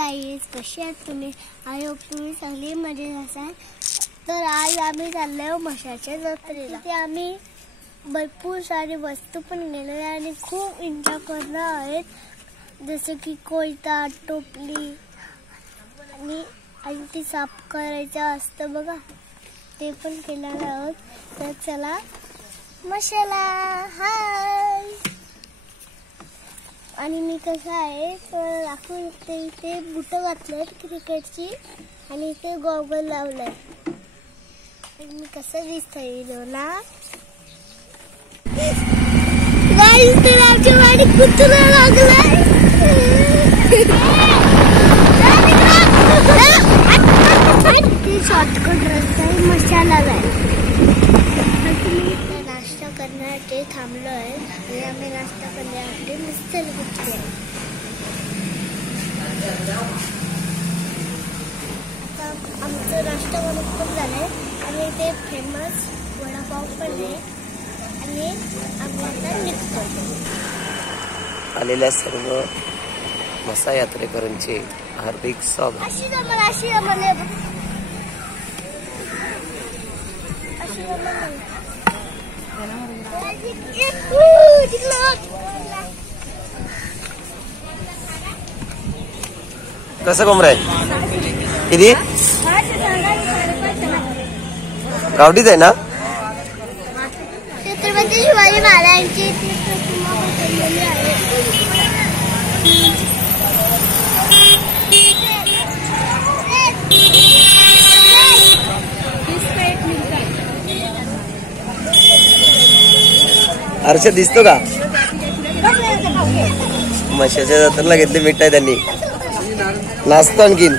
Guys, कशी आहात तुम्ही? आय होप तुम्ही सगळी मजेत असाल. तर आज आम्ही चाललोय म्हशाच्या जत्रेला. तिथे आम्ही भरपूर सारी वस्तू पण घेणार आणि खूप एन्जॉय करणार आहेत. जसं की कोयता, टोपली आणि ती साफ करायचं असतं बघा, ते पण केणार आहोत. तर चला मशाला. हाय. आणि मी कसं आहे तर दाखवून इथे बुटं घातलेत क्रिकेटची आणि इथे गॉगल लावलाय. मी कसं दिसतंय हिरोला. गाईस, तर आमच्या वाडी कुत्रा लागलाय. शॉर्टकट रस्ता आहे मशाला जायला. नाश्ता करण्यासाठी थांबलो आहे आणि आम्ही नाश्ता करण्यासाठी मिसळ घेतली आहे. आता आमचं नाश्ता करून पण झालंय आणि इथे फेमस वडापाव पण आहे आणि आम्ही आता निघतो. आलेल्या सर्व मसा यात्रेकरांचे हार्दिक स्वागत. कसं कोंबडा आहे? किती? गावठीच आहे ना? छत्रपती शिवाजी महाराजांची अर्षद दिसतो का? म्हशाच्या जत्रेला घेतली मिठाई त्यांनी. नाचतो आणखीन.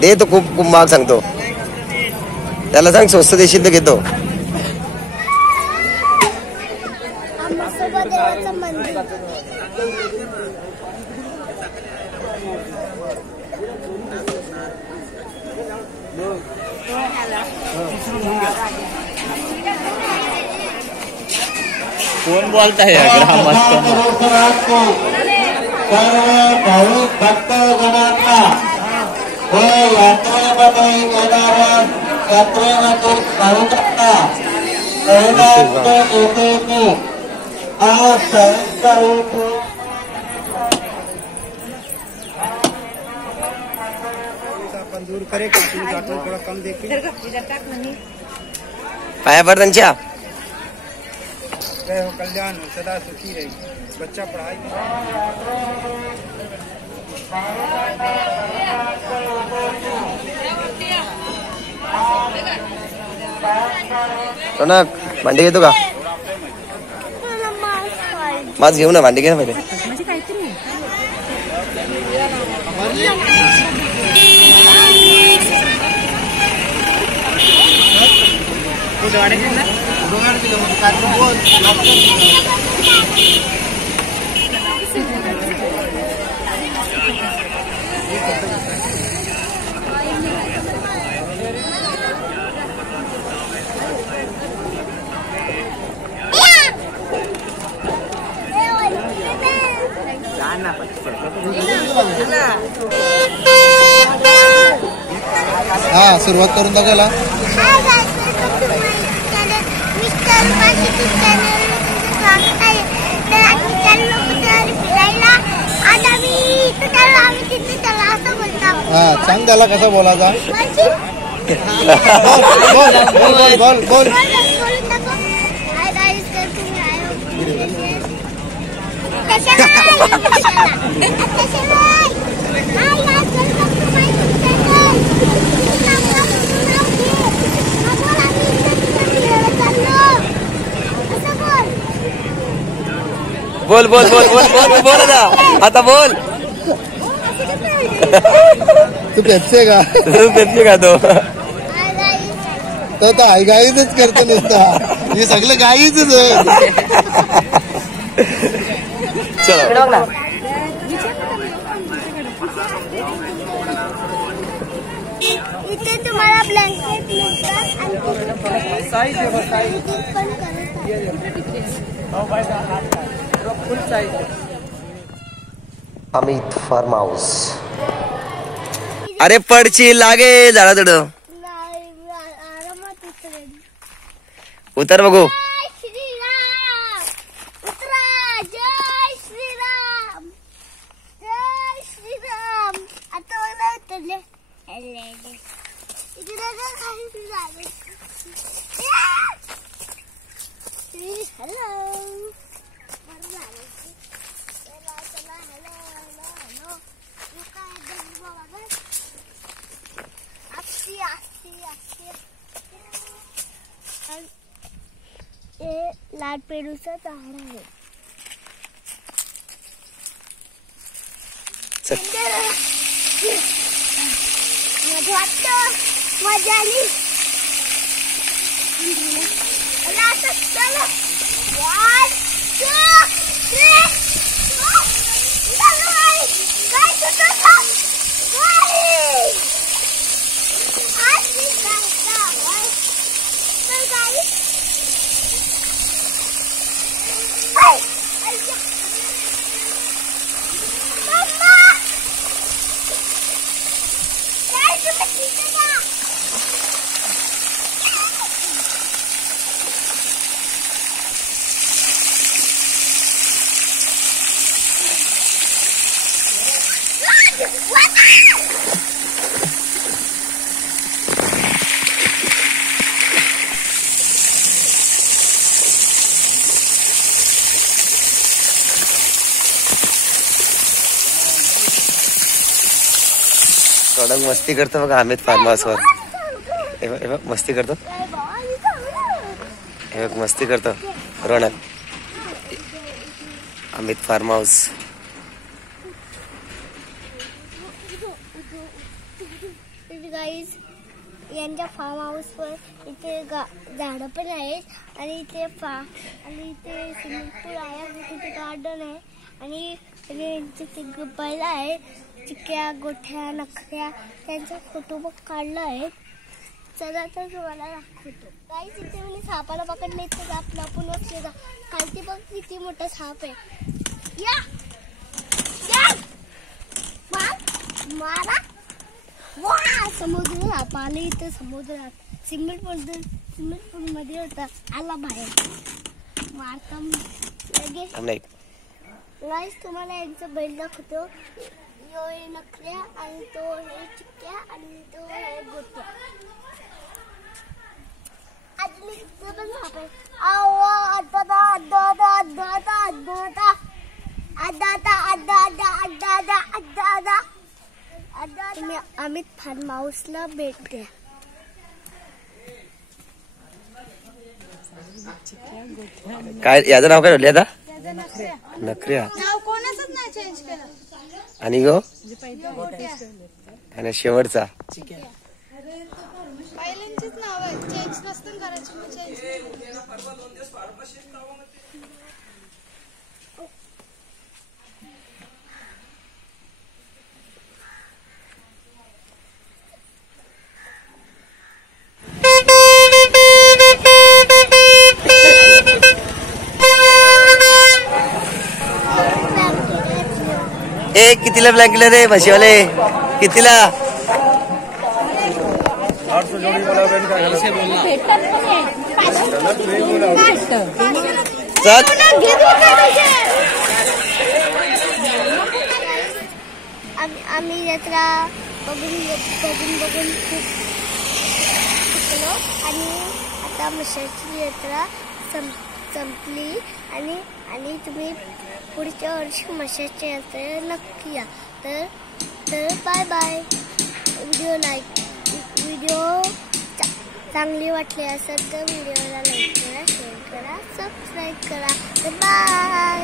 दे तो खूप खूप महाग सांगतो. त्याला सांग स्वस्त देशील तर घेतो. कोण बोलताय? ग्रामस्थ भाविक भक्तगणांना व यात्रेमध्ये येणाऱ्या यात्रेमध्ये भाविकांना येते की आज सायंकाळी पाया पर त्यांच्या जय हो, कल्याण हो, सदा सुखी रही. बच्चा पढ़ाई रोनक, भांडी घेतो का? माझ घेऊ ना, भांडी घे ना पहिले. हा, सुरुवात करून टाकायला. हा, सांग त्याला कसा बोलायचा. बोल बोल बोल. बोल बोल बोल बोल बोल बोल ना आता बोल. तू पेप्सी का? तू पेप्सी का? तो आई गाईच करतो नुसता. हे सगळं गाईच आहे. चलो इथे तुम्हाला ब्लँकेट मिळतात आणि साईज आहे बघ, साईज पण करत फुल साईज आहे. Amit farm house. अरे पडची लागे झाडा तुड नाही आरामात उतरेल. उतर बघू. जय श्रीराम उतरा. जय श्रीराम जय श्रीराम. आता मला उतरले. इकडे काही झाले. हॅलो बरं झालं. चला चला हॅलो हॅलो हॅलो. काय बाबा आस्ती आस्ती आस्ती. हे लाल पेरूचं झाड आहे. मजा वाटतं. मजा आली. आता चला. 1 2 3 काय सुद्धा थांब. आज चल गाडी. थोडं मस्ती करतो बघा अमित फार्म हाऊस वर. हे बघ मस्ती करतो. हे बघ मस्ती करतो Ronak. Amit farm house. Guys यांच्या फार्म हाऊसवर इथे झाडं पण आहेत आणि इथे इथे स्विमिंग पूल आहे. तिथे गार्डन आहे आणि तिथे बैल आहे. चिक्या गोठ्या नखऱ्या त्यांचा फोटो बघ काढला आहे. चला तर तुम्हाला दाखवतो. गाईज इथे मी सापाला पकडले तर साप लपून बसले. खालती बघ किती मोठा साप आहे. या मारा. वा समुद्र साप आले इथे. समुद्रात स्विमिंग पूल मध्ये होता. आला बाहेर मारता लगेच. गाईज तुम्हाला यांचं बैल दाखवतो. यो हे नखऱ्या आणि तो हे चिक्क्या आणि तो हे गोट्या. अजून पण साप आहे. तुम्ही अमित फार्म हाऊसला भेट द्या. काय याचं नाव काय ठेवले आता? नखऱ्या. नाव कोणाचंच नाही चेंज केलं. आणि गो आणि शेवटचा पहिल्यांचीच नाव आहे. चेंज नसतं करायची. मग चेंज ए कितीला ब्लँकेट रे म्हशीवाले? कितीला? 800 जोड़ी वाला बेड का ऐसे बोलना. चल आम्ही यात्रा बघून खूप शिकलो आणि आता म्हशीची यात्रा संपली आणि तुम्ही पुढच्या वर्षी म्हशीच्या यात्रेला नक्की या. तर बाय बाय. व्हिडिओ चांगली वाटली असेल तर व्हिडिओला लाईक करा, शेअर करा, सबस्क्राईब करा. बाय.